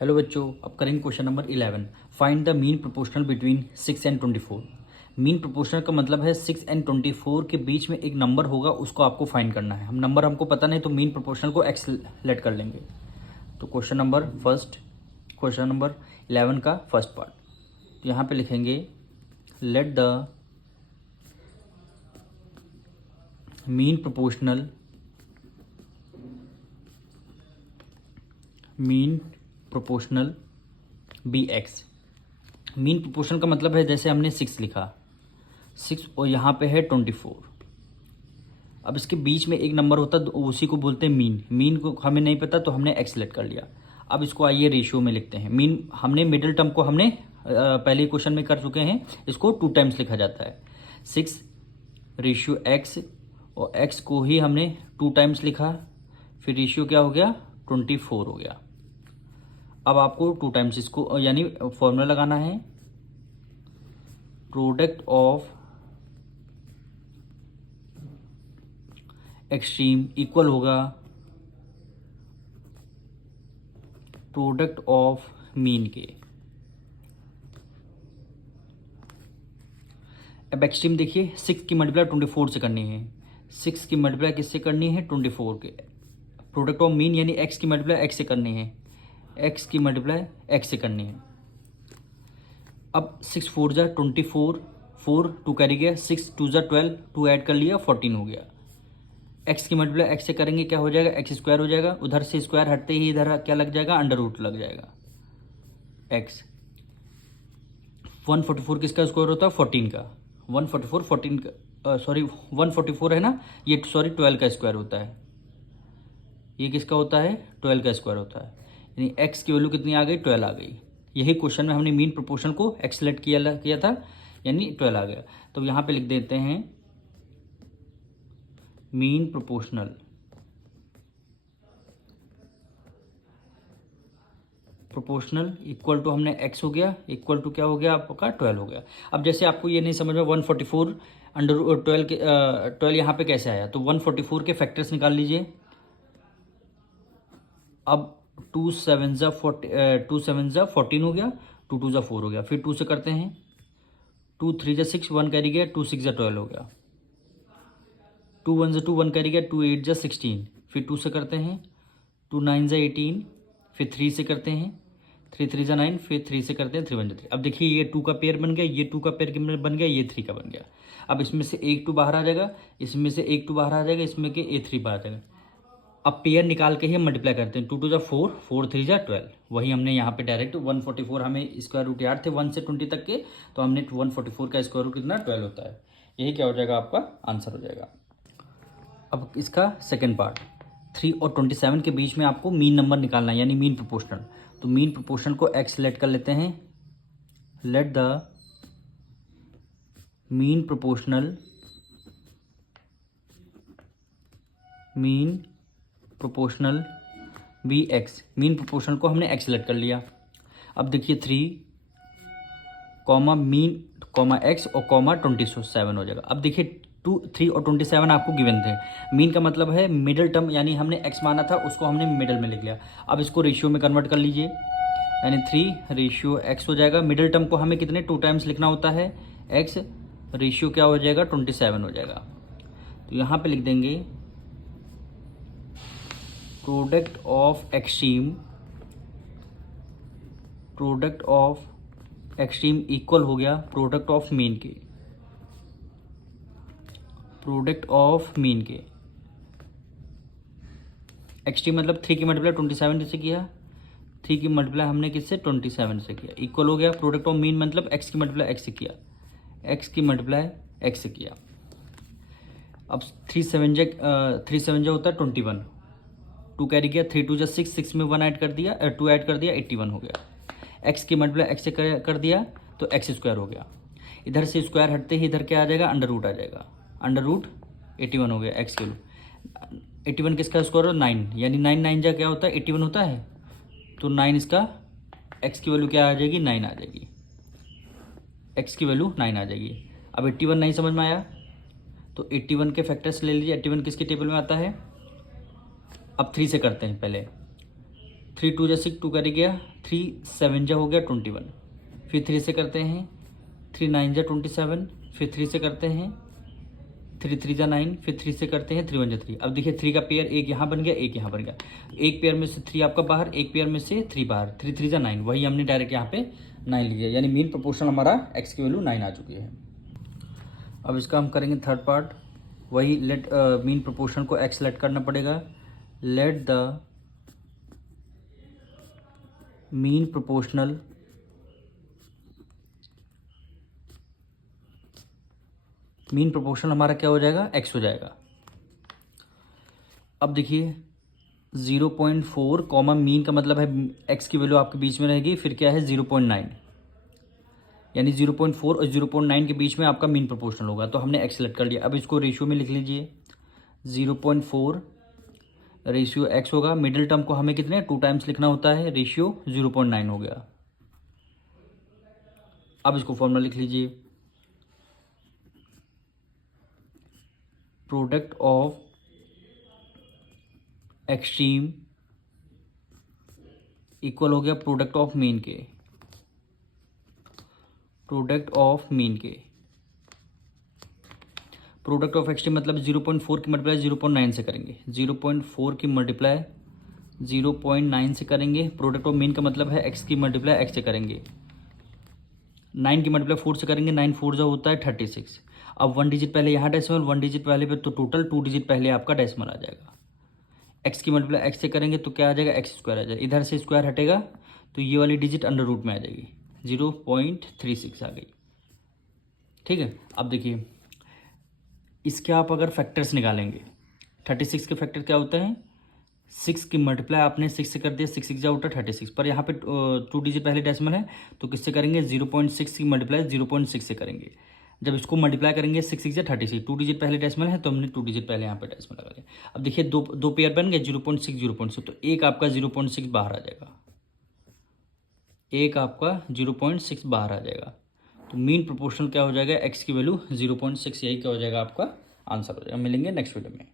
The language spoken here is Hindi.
हेलो बच्चों, अब करेंगे question number 11। Find the mean proportional between 6 and 24। Mean proportional का मतलब है 6 एंड 24 के बीच में एक नंबर होगा, उसको आपको फाइंड करना है। हम नंबर हमको पता नहीं तो मीन प्रोपोर्शनल को एक्सलेट कर लेंगे। तो क्वेश्चन नंबर 11 का फर्स्ट पार्ट, तो यहाँ पे लिखेंगे let the mean proportional be X. Mean proportional का मतलब है जैसे हमने 6 लिखा, 6 और यहाँ पे है 24। अब इसके बीच में एक नंबर होता है तो उसी को बोलते हैं मीन। मीन को हमें नहीं पता तो हमने एक्स सेलेक्ट कर लिया। अब इसको आइए रेशियो में लिखते हैं। मीन हमने मिडिल टर्म को हमने पहले क्वेश्चन में कर चुके हैं, इसको 2 टाइम्स लिखा जाता है। 6 रेशियो एक्स, और एक्स को ही हमने 2 टाइम्स लिखा, फिर रेशियो क्या हो गया 24 हो गया। अब आपको 2 टाइम्स इसको यानी फॉर्मूला लगाना है, प्रोडक्ट ऑफ एक्सट्रीम इक्वल होगा प्रोडक्ट ऑफ मीन के। अब एक्सट्रीम देखिए, 6 की मल्टीप्लाई 24 से करनी है, 6 की मल्टीप्लाई किससे करनी है 24 के। प्रोडक्ट ऑफ मीन यानी एक्स की मल्टीप्लाई एक्स से करनी है, एक्स की मल्टीप्लाई एक्स से करनी है। अब 6 4 जा 24, 4 2 कैरी गया, 6 2 जा 12, 2 ऐड कर लिया 14 हो गया। एक्स की मल्टीप्लाई एक्स से करेंगे क्या हो जाएगा, एक्स स्क्वायर हो जाएगा। उधर से स्क्वायर हटते ही इधर क्या लग जाएगा, अंडर रूट लग जाएगा एक्स। 144 किसका स्क्वायर होता है 14 का, 144 14 का, सॉरी 144 है ना ये, सॉरी 12 का स्क्वायर होता है। ये किसका होता है 12 का स्क्वायर होता है, यानी एक्स की वैल्यू कितनी आ गई 12 आ गई। यही क्वेश्चन में हमने मीन प्रोपोर्शन को एक्सलेट किया था, यानी 12 आ गया। तो यहाँ पे लिख देते हैं मीन प्रोपोर्शनल इक्वल टू हमने x हो गया, इक्वल टू क्या हो गया आपका 12 हो गया। अब जैसे आपको ये नहीं समझ में 144 अंडर 12 के 12 यहाँ पे कैसे आया, तो 144 के फैक्टर्स निकाल लीजिए। अब 2 7 जा 14 हो गया, 2 2 जा 4 हो गया, फिर 2 से करते हैं, 2 3 जा 6, 1 कैरी गया, 2 6 जा 12 हो गया, 2 1 जा 2, 1 कैरी गया, 2 8 जा 16, फिर 2 से करते हैं, 2 9 जा 18, फिर 3 से करते हैं, 3 3 जा 9, फिर 3 से करते हैं, 3 1 जा 3। अब देखिए ये 2 का पेयर बन गया, ये 2 का पेयर बन गया, ये 3 का बन गया। अब इसमें से एक 2 बाहर आ जाएगा, इसमें से एक 2 बाहर आ जाएगा, इसमें के A3 बाहर आ जाएगा। अब पेयर निकाल के ही हम मल्टीप्लाई करते हैं, 2 2 जा 4, 4 3 जा 12। वही हमने यहाँ पे डायरेक्ट 144 हमें स्क्वायर रूट याद थे 1 से 20 तक के, तो हमने 144 का स्क्वायर रूट कितना 12 होता है। यही क्या हो जाएगा आपका आंसर हो जाएगा। अब इसका सेकेंड पार्ट, 3 और 27 के बीच में आपको मीन नंबर निकालना है, यानी मीन प्रोपोर्शनल। तो मीन प्रोपोर्शनल को एक्स सेलेक्ट कर लेते हैं, let the mean proportional be X. Mean proportional को हमने एक्स सेलेक्ट कर लिया। अब देखिए 3 मीन एक्स और 27 हो जाएगा। अब देखिए 2 3 और 27 आपको गिवन थे। मीन का मतलब है मिडिल टर्म, यानी हमने एक्स माना था उसको हमने मिडिल में लिख लिया। अब इसको रेशियो में कन्वर्ट कर लीजिए, यानी 3 रेशियो एक्स हो जाएगा। मिडिल टर्म को हमें कितने 2 टाइम्स लिखना होता है एक्स, रेशियो क्या हो जाएगा 27 हो जाएगा। तो यहाँ पे लिख देंगे प्रोडक्ट ऑफ एक्सट्रीम इक्वल हो गया प्रोडक्ट ऑफ मीन के। एक्सट्रीम मतलब 3 की मल्टीप्लाई 27 से किया, 3 की मल्टीप्लाई हमने किससे 27 से किया, इक्वल हो गया प्रोडक्ट ऑफ मीन मतलब एक्स की मल्टीप्लाई एक्स से किया, एक्स की मल्टीप्लाई एक्स से किया। अब 3 7 जा होता है 21, 2 कैरी किया, 3 2 जा 6, 6 में 1 ऐड कर दिया, 2 ऐड कर दिया 81 हो गया। एक्स की मल्टीप्लाई एक्स से कर दिया तो एक्स स्क्वायर हो गया। इधर से स्क्वायर हटते ही इधर क्या आ जाएगा अंडर रूट आ जाएगा, अंडर रूट 81 हो गया एक्स के वैल्यू। 81 किसका स्क्वायर हो 9, यानी 9 9 जा क्या होता है 81 होता है, तो 9 इसका एक्स की वैल्यू क्या आ जाएगी 9 आ जाएगी, एक्स की वैल्यू 9 आ जाएगी। अब 81 नहीं समझ में आया तो 81 के फैक्टर्स ले लीजिए। 81 किसके टेबल में आता है, अब 3 से करते हैं पहले, 3 2 जा 6, 2 कैरी गया, 3 7 जा हो गया 21, फिर 3 से करते हैं, 3 9 जा 27, फिर 3 से करते हैं, 3 3 जा 9, फिर 3 से करते हैं, 3 1 जा 3। अब देखिए 3 का पेयर एक यहाँ बन गया, एक यहाँ बन गया, एक पेयर में से 3 आपका बाहर, एक पेयर में से 3 बाहर, 3 3 जा 9, वही हमने डायरेक्ट यहाँ पे 9 लिया, यानी मीन प्रोपोर्शनल हमारा एक्स की वैल्यू 9 आ चुकी है। अब इसका हम करेंगे थर्ड पार्ट, वही लेट मीन प्रोपोर्शन को एक्स लेट करना पड़ेगा। लेट द मीन प्रोपोर्शनल हमारा क्या हो जाएगा, एक्स हो जाएगा। अब देखिए 0.4 कॉमा मीन का मतलब है एक्स की वैल्यू आपके बीच में रहेगी, फिर क्या है 0.9, यानी 0.4 और 0.9 के बीच में आपका मीन प्रोपोर्शनल होगा, तो हमने एक्स सेलेक्ट कर लिया। अब इसको रेशियो में लिख लीजिए, 0.4 रेशियो एक्स होगा, मिडिल टर्म को हमें कितने 2 टाइम्स लिखना होता है, रेशियो 0.9 हो गया। अब इसको फॉर्मूला लिख लीजिए, प्रोडक्ट ऑफ एक्सट्रीम इक्वल हो गया प्रोडक्ट ऑफ मीन के, प्रोडक्ट ऑफ मीन के, प्रोडक्ट ऑफ एक्सट्रीम मतलब 0.4 की मल्टीप्लाई 0.9 से करेंगे, 0.4 की मल्टीप्लाई 0.9 से करेंगे, प्रोडक्ट ऑफ मीन का मतलब है एक्स की मल्टीप्लाई एक्स से करेंगे, 9 की मल्टीप्लाई 4 से करेंगे, 9 4 जो होता है 36। अब 1 डिजिट पहले यहाँ डेसिमल, 1 डिजिट पहले पे, तो टोटल 2 डिजिट पहले आपका डेसिमल आ जाएगा। एक्स की मल्टीप्लाई एक्स से करेंगे तो क्या आ जाएगा, एक्स स्क्वायर आ जाएगा, इधर से स्क्वायर हटेगा तो ये वाली डिजिट अंडर रूट में आ जाएगी, 0.36 आ गई। ठीक है, अब देखिए इसके आप अगर फैक्टर्स निकालेंगे, 36 के फैक्टर क्या होते हैं, 6 की मल्टीप्लाई आपने 6 से कर दिया, 6 6 जा उठा 36, पर यहाँ पे 2 डिजिट पहले डेसिमल है तो किससे करेंगे, 0.6 की मल्टीप्लाई 0.6 से करेंगे। जब इसको मल्टीप्लाई करेंगे 6 6 जा 36, 2 डिजिट पहले डेसिमल है तो हमने 2 डिजिट पहले यहाँ पे डेसिमल लगा दिया। अब देखिए दो पेयर बन गए, 0.6 0.6, तो एक आपका 0.6 बाहर आ जाएगा, एक आपका 0.6 बाहर आ जाएगा, तो मीन प्रोपोर्शनल क्या हो जाएगा, एक्स की वैल्यू 0.6, यही क्या हो जाएगा आपका आंसर हो जाएगा। मिलेंगे नेक्स्ट वीडियो में।